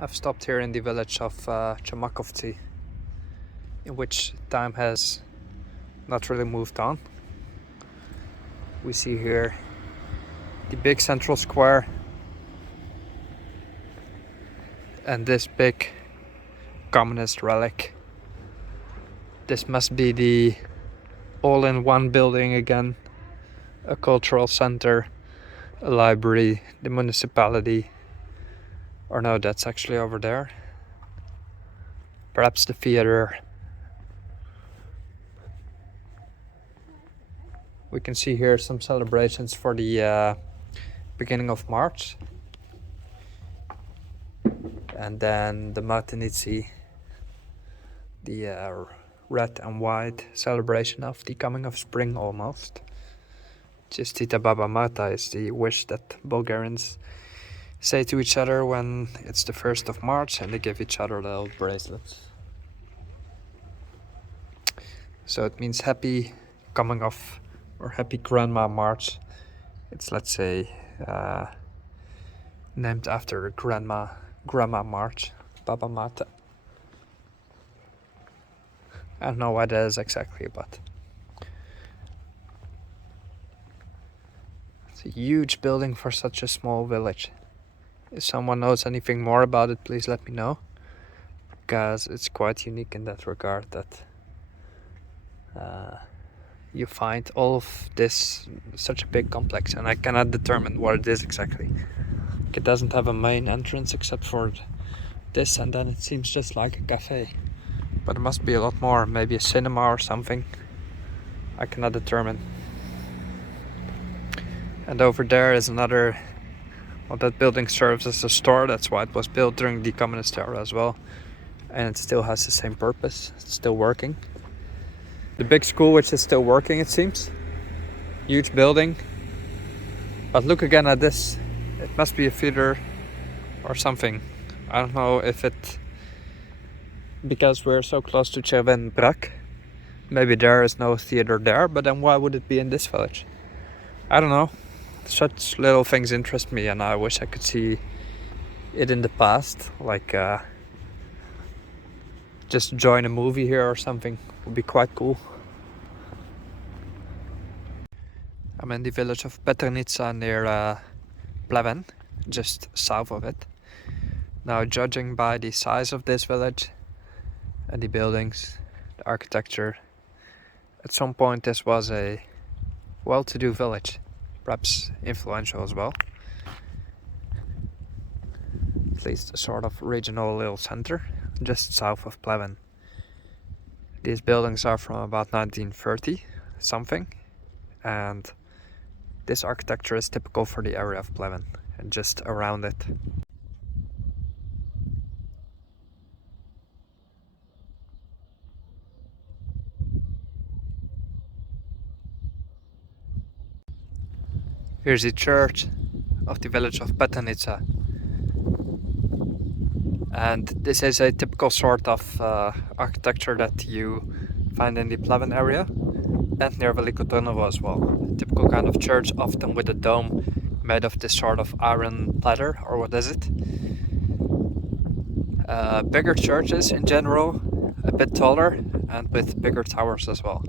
I've stopped here in the village of Chamakovci, in which time has not really moved on. We see here the big central square and this big communist relic. This must be the all-in-one building again, a cultural center, a library, the municipality, or no, that's actually over there. Perhaps the theater. We can see here some celebrations for the beginning of March. And then the Patanitsa, the red and white celebration of the coming of spring almost. Čestita Baba Mata is the wish that Bulgarians say to each other when it's the 1st of March and they give each other little bracelets. So it means happy coming of, or happy Grandma March. It's, let's say, named after Grandma March, Baba Mata. I don't know what that is exactly, but it's a huge building for such a small village. If someone knows anything more about it, please let me know, because it's quite unique in that regard that you find all of this such a big complex, and I cannot determine what it is exactly. It doesn't have a main entrance except for this, and then it seems just like a cafe, but it must be a lot more, maybe a cinema or something. I cannot determine. And over there is another. Well, that building serves as a store. That's why it was built during the communist era as well, and it still has the same purpose. It's still working. The big school, which is still working, it seems. Huge building. But look again at this. It must be a theater or something. I don't know if it, because we're so close to Cherven Brak, maybe there is no theater there, but then why would it be in this village? I don't know. Such little things interest me, and I wish I could see it in the past, like just join a movie here or something. Would be quite cool. I'm in the village of Peternitza near Pleven, just south of it. Now, judging by the size of this village and the buildings, the architecture, at some point this was a well-to-do village, perhaps influential as well. At least a sort of regional little center, just south of Pleven. These buildings are from about 1930 something, and this architecture is typical for the area of Pleven and just around it. Here's the church of the village of Patanitsa. And this is a typical sort of architecture that you find in the Pleven area and near Velikotrnovo as well. A typical kind of church, often with a dome made of this sort of iron platter, or what is it? Bigger churches in general, a bit taller and with bigger towers as well.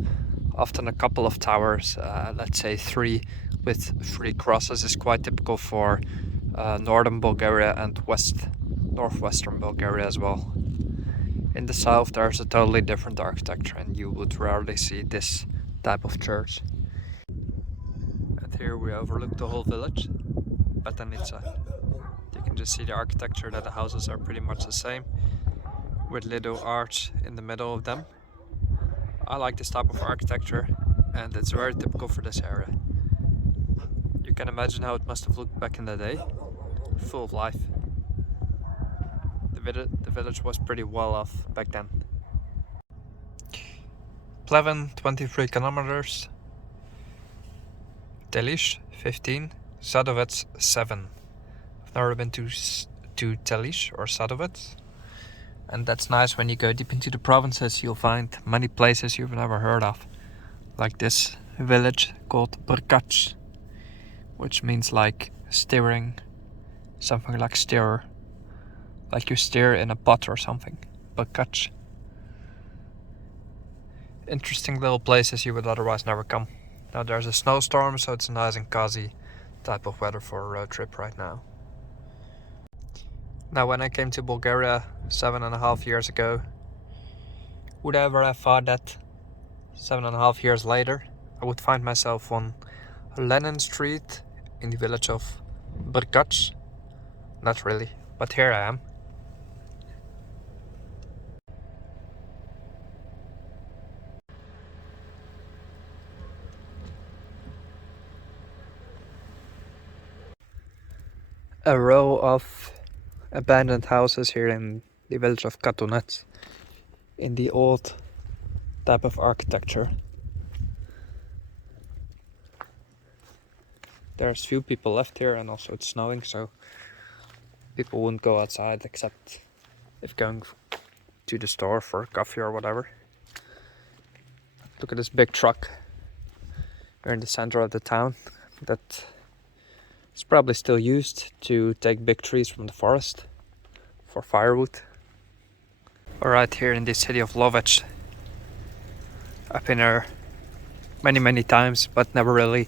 Often a couple of towers, let's say 3 with 3 crosses is quite typical for northern Bulgaria and northwestern Bulgaria as well. In the south there's a totally different architecture, and you would rarely see this type of church. And here we overlook the whole village, Patanitsa. You can just see the architecture, that the houses are pretty much the same, with little arch in the middle of them. I like this type of architecture, and it's very typical for this area. You can imagine how it must have looked back in the day, full of life. The village was pretty well off back then. Pleven, 23 kilometers. Telish, 15. Sadovets, 7. I've never been to Telish or Sadovets. And that's nice. When you go deep into the provinces, you'll find many places you've never heard of. Like this village called Brkac, which means like steering, something like steerer. like you steer in a pot or something. Bulgarian. Interesting little places you would otherwise never come. Now there's a snowstorm, so it's a nice and cozy type of weather for a road trip right now. Now when I came to Bulgaria 7.5 years ago, would I ever have thought that 7.5 years later I would find myself on Lenin Street in the village of Bulgarian? Not really, but here I am. A row of abandoned houses here in the village of Peternitza, in the old type of architecture. There's few people left here, and also it's snowing, so people wouldn't go outside except if going to the store for coffee or whatever. Look at this big truck. We're in the center of the town that is probably still used to take big trees from the forest for firewood. We're right here in the city of Lovech. I've been here many times, but never really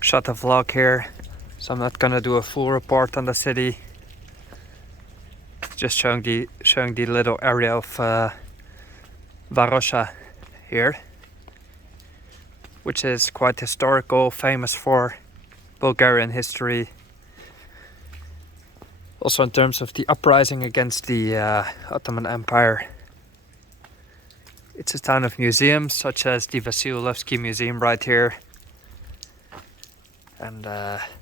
shot a vlog here, so I'm not gonna do a full report on the city. Just showing the little area of Varosha here, which is quite historical, famous for Bulgarian history. Also in terms of the uprising against the Ottoman Empire. It's a town of museums, such as the Vasilevskiy Museum right here. And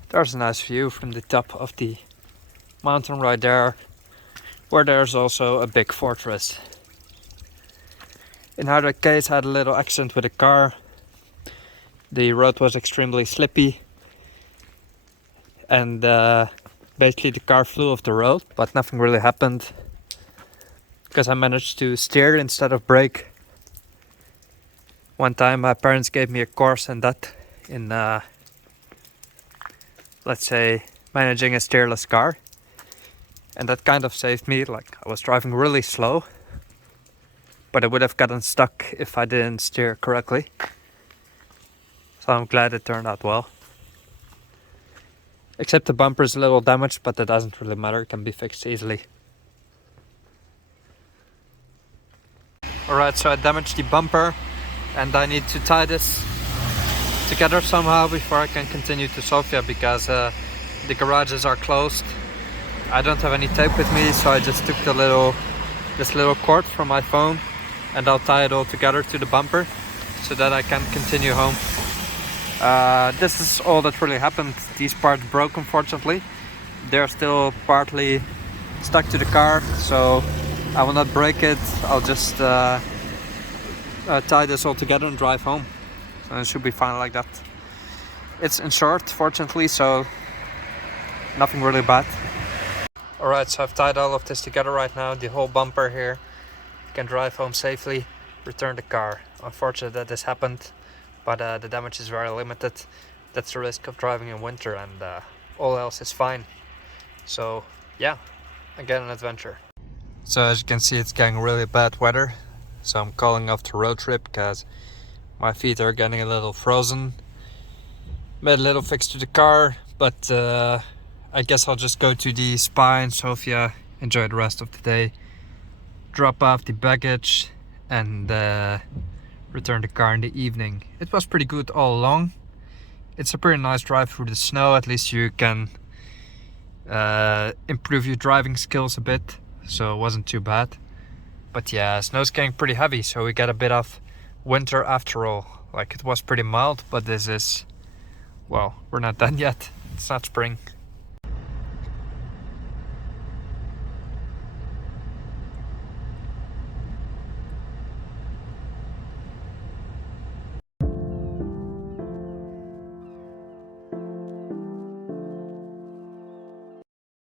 there's a nice view from the top of the mountain right there, where there's also a big fortress. In either case, I had a little accident with a car. The road was extremely slippy, and basically the car flew off the road, but nothing really happened because I managed to steer instead of brake. One time my parents gave me a course in that, in let's say managing a steerless car, and that kind of saved me. Like, I was driving really slow, but I would have gotten stuck if I didn't steer correctly. So I'm glad it turned out well. Except the bumper is a little damaged, but that doesn't really matter, it can be fixed easily. Alright, so I damaged the bumper and I need to tie this together somehow before I can continue to Sofia, because the garages are closed. I don't have any tape with me, so I just took this little cord from my phone, and I'll tie it all together to the bumper so that I can continue home. This is all that really happened. These parts broke, unfortunately. They're still partly stuck to the car, so I will not break it. I'll just tie this all together and drive home. And it should be fine like that. It's insured, fortunately, so nothing really bad. Alright, so I've tied all of this together right now, the whole bumper here. You can drive home safely, return the car. Unfortunate that this happened, but the damage is very limited. That's the risk of driving in winter, and all else is fine. So yeah, again an adventure. So as you can see, it's getting really bad weather, so I'm calling off the road trip because my feet are getting a little frozen. Made a little fix to the car, but I guess I'll just go to the spa in Sofia, enjoy the rest of the day, drop off the baggage, and return the car in the evening. It was pretty good all along. It's a pretty nice drive through the snow. At least you can improve your driving skills a bit, so it wasn't too bad. But yeah, snow's getting pretty heavy, so we get a bit of winter after all. Like, it was pretty mild, but this is, well, we're not done yet. It's not spring.